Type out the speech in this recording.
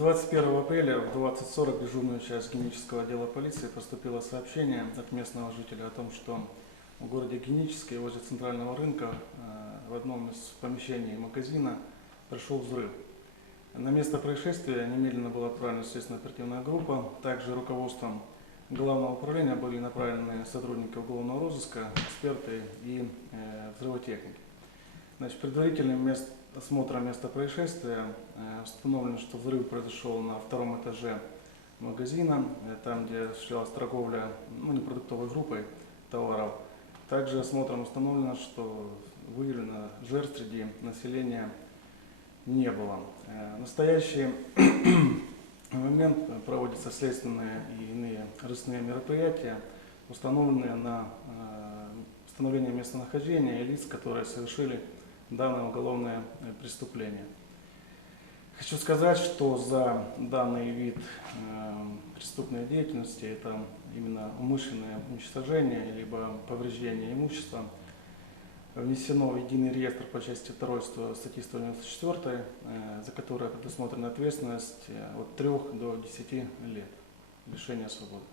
21 апреля в 20.40 в дежурную часть Генического отдела полиции поступило сообщение от местного жителя о том, что в городе Генический возле центрального рынка э, в одном из помещений магазина пришел взрыв. На место происшествия немедленно была отправлена следственная оперативная группа. Также руководством главного управления были направлены сотрудники уголовного розыска, эксперты и э, взрывотехники. Значит, предварительным мест, осмотром места происшествия э, установлено, что взрыв произошел на втором этаже магазина, э, там, где осуществлялась торговля ну, непродуктовой группой товаров. Также осмотром установлено, что выявлено жертв среди населения не было. Э, В настоящий момент проводятся следственные и иные разыскные мероприятия, установленные на э, установление местонахождения и лиц, которые совершили данное уголовное э, преступление. Хочу сказать, что за данный вид э, преступной деятельности, это именно умышленное уничтожение либо повреждение имущества, внесено в единый реестр по части 2 статьи 194, э, за которое предусмотрена ответственность от 3 до 10 лет лишения свободы.